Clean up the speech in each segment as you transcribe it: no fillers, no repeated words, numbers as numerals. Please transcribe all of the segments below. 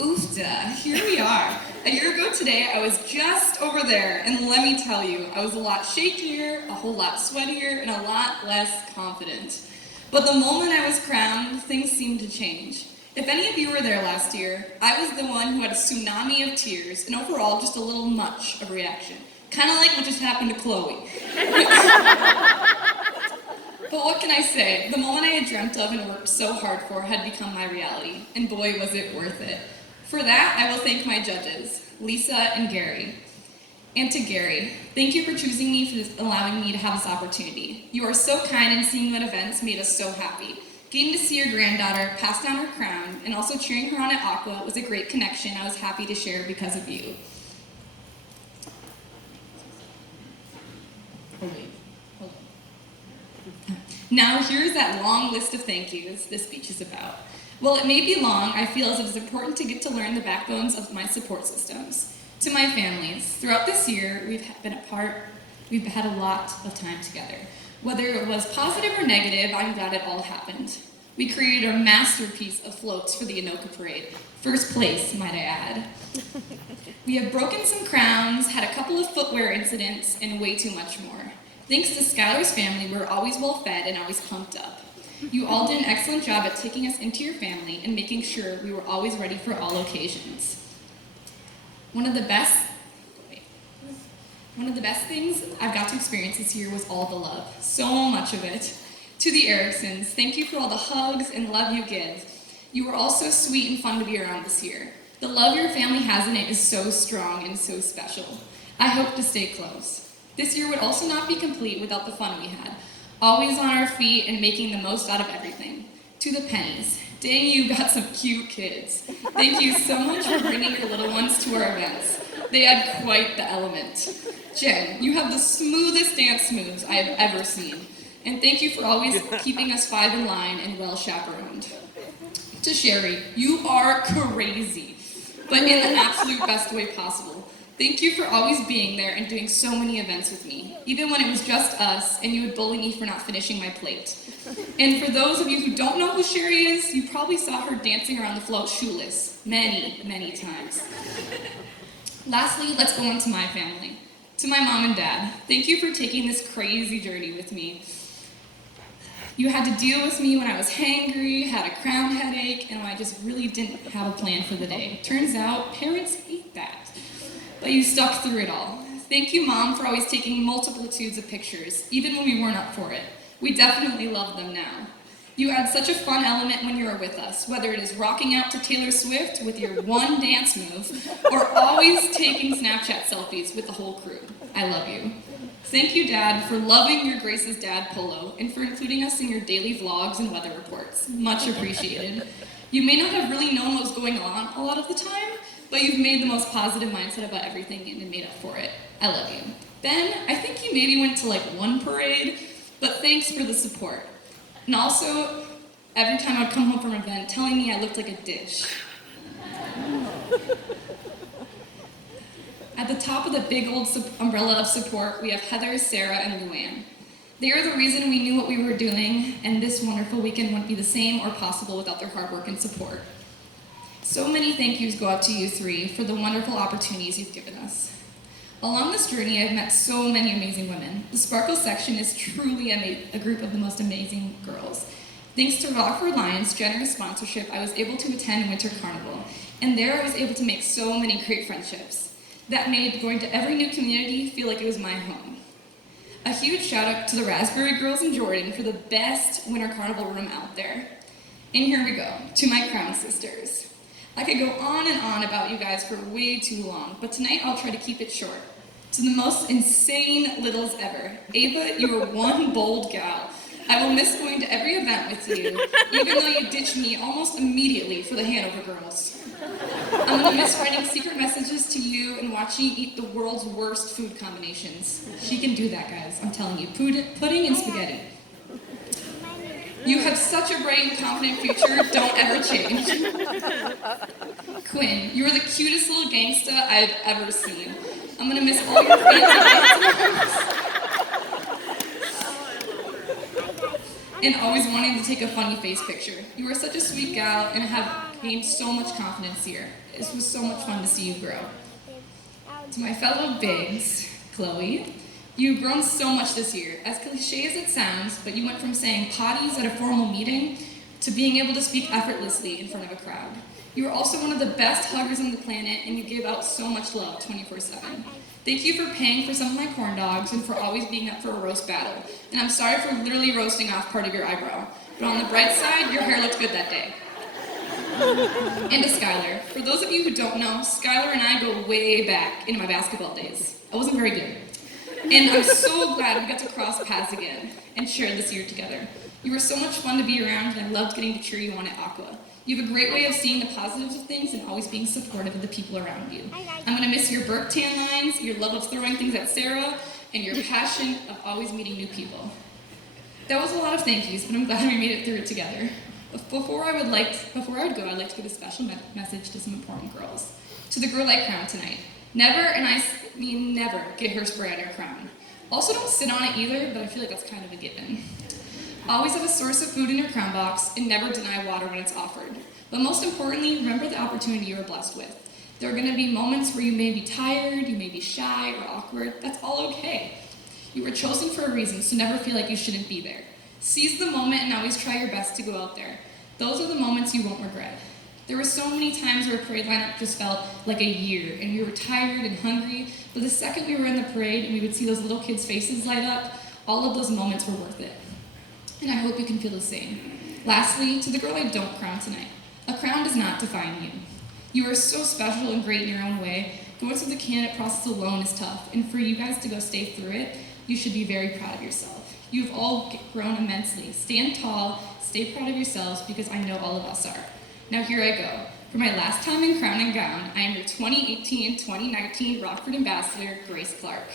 Oofda, here we are. A year ago today, I was just over there, and let me tell you, I was a lot shakier, a whole lot sweatier, and a lot less confident. But the moment I was crowned, things seemed to change. If any of you were there last year, I was the one who had a tsunami of tears, and overall just a little much of a reaction. Kind of like what just happened to Chloe. But what can I say? The moment I had dreamt of and worked so hard for had become my reality, and boy was it worth it. For that, I will thank my judges, Lisa and Gary. And to Gary, thank you for choosing me, for allowing me to have this opportunity. You are so kind, and seeing you at events made us so happy. Getting to see your granddaughter pass down her crown and also cheering her on at Aqua was a great connection I was happy to share because of you. Hold on. Now here's that long list of thank yous this speech is about. While it may be long, I feel as if it's important to get to learn the backbones of my support systems. To my families, throughout this year, we've had a lot of time together. Whether it was positive or negative, I'm glad it all happened. We created a masterpiece of floats for the Anoka Parade. First place, might I add. We have broken some crowns, had a couple of footwear incidents, and way too much more. Thanks to Skylar's family, we're always well fed and always pumped up. You all did an excellent job at taking us into your family and making sure we were always ready for all occasions. One of the best things I've got to experience this year was all the love. So much of it. To the Ericksons, thank you for all the hugs and love you give. You were all so sweet and fun to be around this year. The love your family has in it is so strong and so special. I hope to stay close. This year would also not be complete without the fun we had. Always on our feet and making the most out of everything. To the Pennies, dang, you got some cute kids. Thank you so much for bringing your little ones to our events. They had quite the element. Jen, you have the smoothest dance moves I have ever seen. And thank you for always keeping us five in line and well chaperoned. To Sherry, you are crazy, but in the absolute best way possible. Thank you for always being there and doing so many events with me, even when it was just us and you would bully me for not finishing my plate. And for those of you who don't know who Sherry is, you probably saw her dancing around the float shoeless many, many times. Lastly, let's go on to my family. To my mom and dad, thank you for taking this crazy journey with me. You had to deal with me when I was hangry, had a crown headache, and when I just really didn't have a plan for the day. Turns out, parents hate that. But you stuck through it all. Thank you, Mom, for always taking multitudes of pictures, even when we weren't up for it. We definitely love them now. You add such a fun element when you are with us, whether it is rocking out to Taylor Swift with your one dance move, or always taking Snapchat selfies with the whole crew. I love you. Thank you, Dad, for loving your Grace's Dad polo, and for including us in your daily vlogs and weather reports. Much appreciated. You may not have really known what was going on a lot of the time, but you've made the most positive mindset about everything and made up for it. I love you. Ben, I think you maybe went to like one parade, but thanks for the support. And also, every time I would come home from an event, telling me I looked like a dish. At the top of the big old umbrella of support, we have Heather, Sarah, and Luann. They are the reason we knew what we were doing, and this wonderful weekend wouldn't be the same or possible without their hard work and support. So many thank yous go out to you three for the wonderful opportunities you've given us. Along this journey, I've met so many amazing women. The Sparkle section is truly a group of the most amazing girls. Thanks to Rockford Lions' generous sponsorship, I was able to attend Winter Carnival, and there I was able to make so many great friendships. That made going to every new community feel like it was my home. A huge shout out to the Raspberry Girls in Jordan for the best Winter Carnival room out there. And here we go, to my Crown Sisters. I could go on and on about you guys for way too long, but tonight I'll try to keep it short. To the most insane littles ever, Ava, you are one bold gal. I will miss going to every event with you, even though you ditched me almost immediately for the Hanover girls. I'm gonna miss writing secret messages to you and watching you eat the world's worst food combinations. She can do that, guys, I'm telling you. Pudding and spaghetti. You have such a bright and confident future, don't ever change. Quinn, you are the cutest little gangsta I've ever seen. I'm gonna miss all your fancy and always wanting to take a funny face picture. You are such a sweet gal and have gained so much confidence here. It was so much fun to see you grow. To my fellow bigs, Chloe, you've grown so much this year. As cliche as it sounds, but you went from saying potties at a formal meeting to being able to speak effortlessly in front of a crowd. You are also one of the best huggers on the planet, and you give out so much love 24/7. Thank you for paying for some of my corn dogs and for always being up for a roast battle. And I'm sorry for literally roasting off part of your eyebrow. But on the bright side, your hair looked good that day. And to Skylar. For those of you who don't know, Skylar and I go way back into my basketball days. I wasn't very good. And I'm so glad we got to cross paths again and share this year together. You were so much fun to be around, and I loved getting to cheer you on at Aqua. You have a great way of seeing the positives of things and always being supportive of the people around you. I'm going to miss your Burke tan lines, your love of throwing things at Sarah, and your passion of always meeting new people. That was a lot of thank yous, but I'm glad we made it through it together. Before I would go, I'd like to give a special message to some important girls. To the girl I crowned tonight. Never, and I mean never, get hairspray on your crown. Also, don't sit on it either, but I feel like that's kind of a given. Always have a source of food in your crown box, and never deny water when it's offered. But most importantly, remember the opportunity you are blessed with. There are going to be moments where you may be tired, you may be shy or awkward. That's all okay. You were chosen for a reason, so never feel like you shouldn't be there. Seize the moment and always try your best to go out there. Those are the moments you won't regret. There were so many times where a parade lineup just felt like a year, and we were tired and hungry, but the second we were in the parade and we would see those little kids' faces light up, all of those moments were worth it. And I hope you can feel the same. Lastly, to the girl I don't crown tonight, a crown does not define you. You are so special and great in your own way. Going through the candidate process alone is tough, and for you guys to go stay through it, you should be very proud of yourself. You've all grown immensely. Stand tall, stay proud of yourselves, because I know all of us are. Now here I go. For my last time in crown and gown, I am your 2018-2019 Rockford Ambassador, Grace Clark.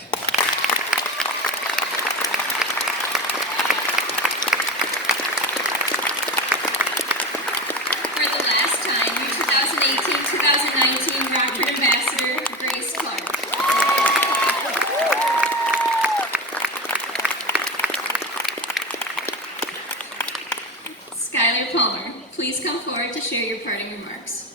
For the last time, your 2018-2019 Rockford Ambassador, Grace Clark. Skylar Palmer, please come forward to share your parting remarks.